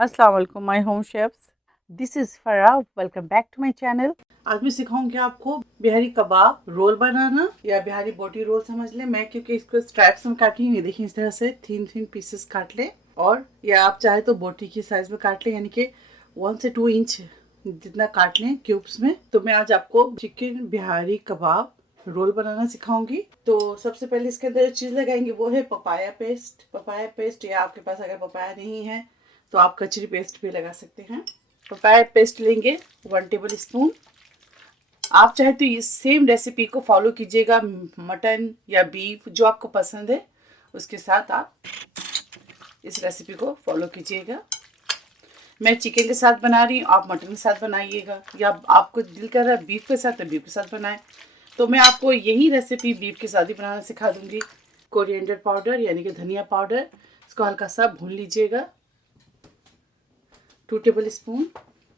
अस्सलाम वालेकुम my home chefs, this is Farah. Welcome back to my channel. आज मैं सिखाऊंगी आपको बिहारी कबाब रोल बनाना या बिहारी बोटी रोल समझ ले। मैं क्योंकि इसको स्ट्राइप्स में काटी हूँ, ये देखिए इस तरह से थीन थीन पीसेस काट ले। और या आप चाहे तो बोटी की साइज में काट ले, यानी कि 1 से 2 इंच जितना काट लें क्यूब्स में। तो मैं आज आपको चिकन बिहारी कबाब रोल बनाना सिखाऊंगी। तो सबसे पहले इसके अंदर जो चीज़ लगाएंगे वो है पपाया पेस्ट। पपाया पेस्ट या आपके पास अगर पपाया नहीं है तो आप कचरी पेस्ट भी लगा सकते हैं। पपाया पेस्ट लेंगे 1 टेबल स्पून। आप चाहे तो इस सेम रेसिपी को फॉलो कीजिएगा, मटन या बीफ जो आपको पसंद है उसके साथ आप इस रेसिपी को फॉलो कीजिएगा। मैं चिकन के साथ बना रही हूँ, आप मटन के साथ बनाइएगा, या आपको दिल कर रहा है बीफ के साथ तो बीफ के साथ बनाएं। तो मैं आपको यही रेसिपी बीफ के साथ ही बनाना सिखा दूंगी। कोरिएंडर पाउडर यानी कि धनिया पाउडर, इसको हल्का सा भून लीजिएगा 2 टेबल स्पून।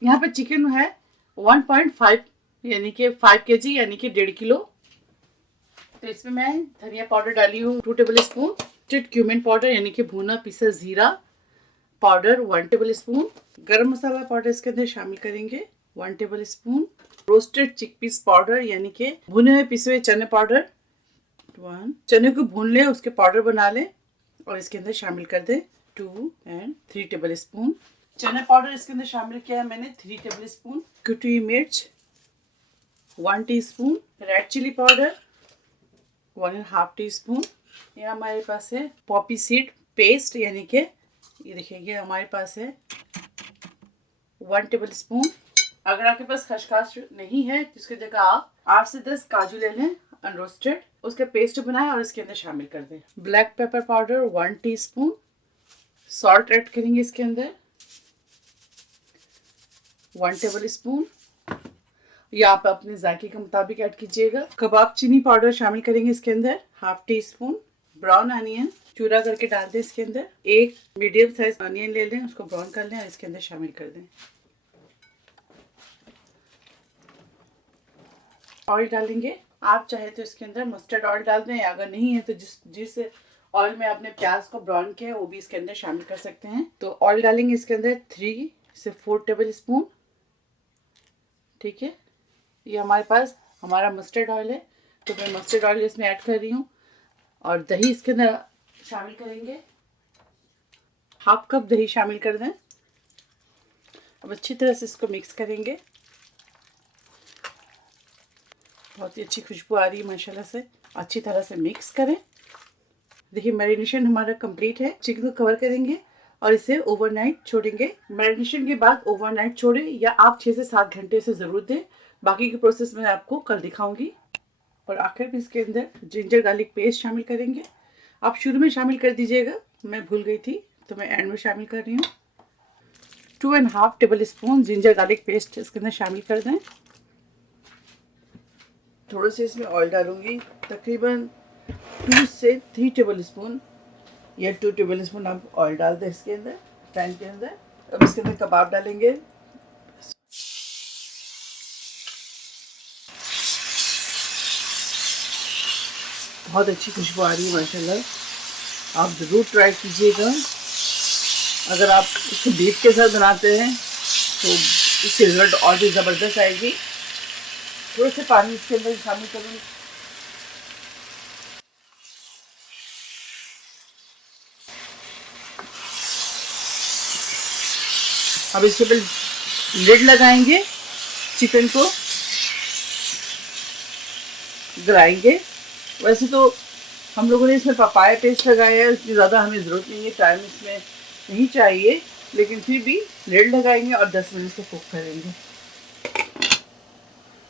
यहाँ पे चिकन है 1.5 यानी कि 5 kg यानी कि 1.5 किलो। तो इसमें मैं धनिया पाउडर डाली हूँ 2 table spoon. Roasted cumin powder यानी कि भुना पिसा जीरा पाउडर 1 टेबल स्पून। गरम मसाला पाउडर इसके अंदर शामिल करेंगे 1 table spoon. Roasted chickpeas powder यानी कि भुने हुए पिसे हुए चने पाउडर 1। चने को भून ले, उसके पाउडर बना ले और इसके अंदर शामिल कर दे 2 एंड 3 टेबल स्पून। चना पाउडर इसके अंदर शामिल किया है मैंने 3 टेबल स्पून। कुटी मिर्च 1 teaspoon. Red chili powder 1.5 teaspoon. ये हमारे पास है पॉपी सीड पेस्ट यानी कि ये देखिए ये हमारे पास है 1 टेबल स्पून। अगर आपके पास खसखस नहीं है तो इसकी जगह आप 8 से 10 काजू ले लें अनरोस्टेड, उसका पेस्ट बनाएं और इसके अंदर शामिल कर दें। Black pepper powder 1 teaspoon. Salt add करेंगे इसके अंदर 1 टेबल स्पून, या आप अपने जायके के मुताबिक ऐड कीजिएगा। कबाब चीनी पाउडर शामिल करेंगे इसके अंदर 1/2 टीस्पून। ब्राउन अनियन चूरा करके डाल दें इसके अंदर। एक मीडियम साइज अनियन ले लें, उसको ब्राउन कर लें और इसके अंदर शामिल कर दें। ऑयल डालेंगे, आप चाहे तो इसके अंदर मस्टर्ड ऑयल डाल दें, अगर नहीं है तो जिस ऑयल में आपने प्याज को ब्राउन किया है वो भी इसके अंदर शामिल कर सकते हैं। तो ऑयल डालेंगे इसके अंदर 3 से 4 टेबल स्पून। ठीक है, ये हमारे पास हमारा मस्टर्ड ऑयल है तो मैं मस्टर्ड ऑयल इसमें ऐड कर रही हूँ। और दही इसके अंदर शामिल करेंगे, 1/2 कप दही शामिल कर दें। अब अच्छी तरह से इसको मिक्स करेंगे। बहुत ही अच्छी खुशबू आ रही है माशाल्लाह से। अच्छी तरह से मिक्स करें। देखिए मैरिनेशन हमारा कंप्लीट है। चिकन को कवर करेंगे और इसे ओवरनाइट छोड़ेंगे। मैरिनेशन के बाद ओवरनाइट छोड़ें या आप 6 से 7 घंटे से ज़रूर दें। बाकी की प्रोसेस मैं आपको कल दिखाऊंगी। और आखिर में इसके अंदर जिंजर गार्लिक पेस्ट शामिल करेंगे। आप शुरू में शामिल कर दीजिएगा, मैं भूल गई थी तो मैं एंड में शामिल कर रही हूँ। 2.5 table spoon ginger garlic paste इसके अंदर शामिल कर दें। थोड़ा सा इसमें ऑयल डालूंगी, तकरीबन 2 से 3 टेबल स्पून या 2 टेबल स्पून आप ऑयल डाल दें इसके अंदर पैन के अंदर। अब इसके अंदर कबाब डालेंगे। बहुत अच्छी खुशबू आ रही है माशाल्लाह, आप ज़रूर ट्राई कीजिएगा। अगर आप इसको बीफ के साथ बनाते हैं तो इसकी रिजल्ट और भी ज़बरदस्त आएगी। थोड़े से पानी इसके अंदर शामिल करूँगी। अब इसके ऊपर लिड लगाएंगे, चिकन को गलाएंगे। वैसे तो हम लोगों ने इसमें पपाया पेस्ट लगाया है, उसकी ज़्यादा हमें ज़रूरत नहीं है, टाइम इसमें नहीं चाहिए, लेकिन फिर भी लिड लगाएंगे और 10 मिनट से कुक करेंगे।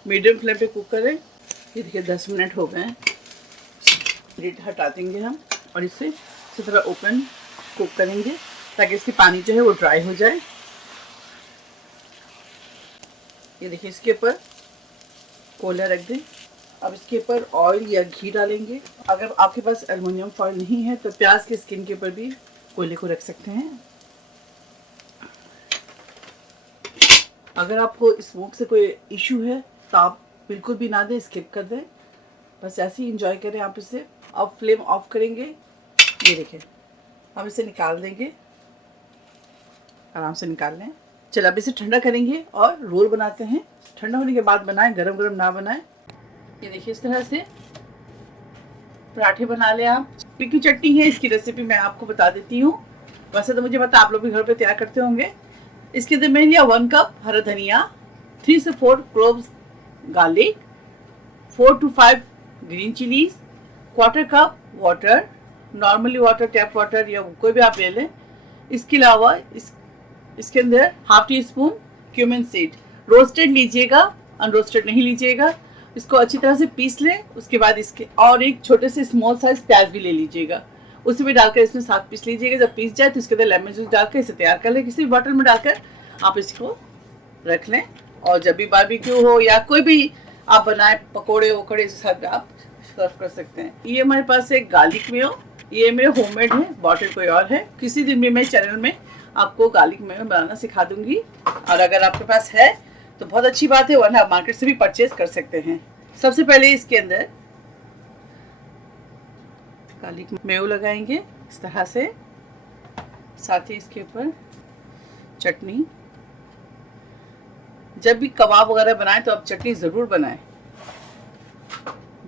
मीडियम फ्लेम पे कुक करें। ये देखिए 10 मिनट हो गए हैं। लिड हटा देंगे हम और इसे इसी तरह ओपन कुक करेंगे ताकि इसकी पानी जो है वो ड्राई हो जाए। ये देखिए इसके ऊपर कोयला रख दें। अब इसके ऊपर ऑयल या घी डालेंगे। अगर आपके पास एल्युमिनियम फॉइल नहीं है तो प्याज के स्किन के ऊपर भी कोयले को रख सकते हैं। अगर आपको स्मोक से कोई इशू है तो आप बिल्कुल भी ना दें, स्किप कर दें, बस ऐसे ही इंजॉय करें आप इसे। अब फ्लेम ऑफ करेंगे। ये देखें, हम इसे निकाल देंगे। आराम से निकाल लें। चलो अब इसे ठंडा करेंगे और रोल बनाते हैं। ठंडा होने के बाद बनाएं, गरम गरम ना बनाएं। ये देखिए इस तरह से पराठे बना लें आप। की चटनी है, इसकी रेसिपी मैं आपको बता देती हूँ। वैसे तो मुझे पता आप लोग भी घर पे तैयार करते होंगे। इसके अंदर मैंने लिया 1 कप हरा धनिया, 3 से 4 cloves garlic, 4 to 5 green chillies, 1/4 cup water, normally water, tap water या कोई भी आप ले लें। इसके अलावा इसके अंदर half tea spoon cumin seed, roasted लीजिएगा, अनरोस्टेड नहीं लीजिएगा। इसको अच्छी तरह से पीस लें। उसके बाद इसके और एक छोटे से स्मॉल साइज प्याज भी ले लीजिएगा, उसे भी डालकर इसमें साथ पीस लीजिएगा। जब पीस जाए तो इसके अंदर लेमन जूस डालकर इसे तैयार कर लें। किसी बॉटल में डालकर आप इसको रख लें और जब भी बारबेक्यू हो या कोई भी आप बनाए पकोड़े वकोड़े साथ आप सर्व कर सकते हैं। ये हमारे पास एक गार्लिक मेयो, ये मेरे होममेड है, बॉटल कोई और है। किसी दिन भी मैं चैनल में आपको गार्लिक मेयो बनाना सिखा दूंगी, और अगर आपके पास है तो बहुत अच्छी बात है, वरना आप मार्केट से भी परचेज कर सकते हैं। सबसे पहले इसके अंदर गार्लिक मेयो लगाएंगे इस तरह से, साथ ही इसके ऊपर चटनी। जब भी कबाब वगैरह बनाएं तो आप चटनी ज़रूर बनाएं,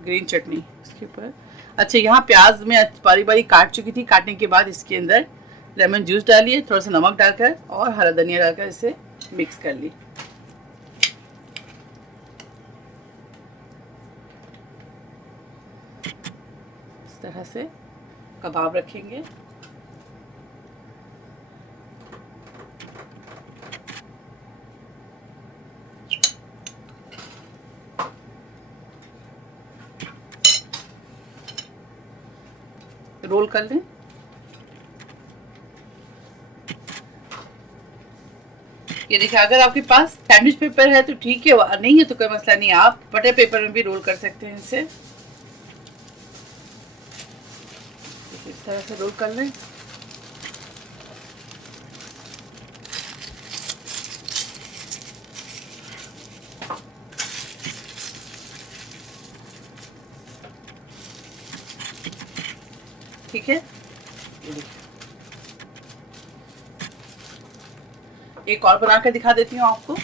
ग्रीन चटनी इसके ऊपर। अच्छा, यहाँ प्याज में बारी बारी काट चुकी थी। काटने के बाद इसके अंदर लेमन जूस डालिए, थोड़ा सा नमक डालकर और हरा धनिया डालकर इसे मिक्स कर ली। इस तरह से कबाब रखेंगे। रोल कर लें। ये देखिए, अगर आपके पास सैंडविच पेपर है तो ठीक है, नहीं है तो कोई मसला नहीं, आप बटर पेपर में भी रोल कर सकते हैं इसे। इस तरह से रोल कर लें। ठीक है, एक और बना कर दिखा देती हूँ आपको।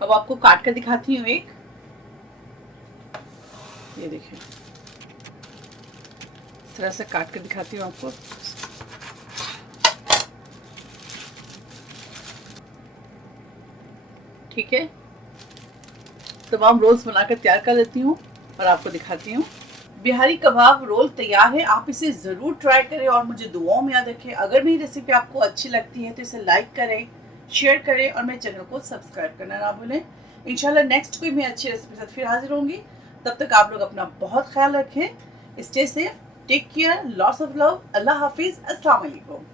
अब आपको काट कर दिखाती हूँ एक। ये देखिए, इस तरह से काट कर दिखाती हूँ आपको। ठीक है, तमाम रोल्स बनाकर तैयार कर लेती हूँ और आपको दिखाती हूँ। बिहारी कबाब रोल तैयार है, आप इसे ज़रूर ट्राई करें और मुझे दुआओं में याद रखें। अगर मेरी रेसिपी आपको अच्छी लगती है तो इसे लाइक करें, शेयर करें और मेरे चैनल को सब्सक्राइब करना ना भूलें। इंशाल्लाह नेक्स्ट कोई मैं अच्छी रेसिपी के साथ फिर हाजिर होंगी। तब तक आप लोग अपना बहुत ख्याल रखें। Stay safe, take care, lots of love, अल्लाह हाफिज़, अस्सलाम वालेकुम।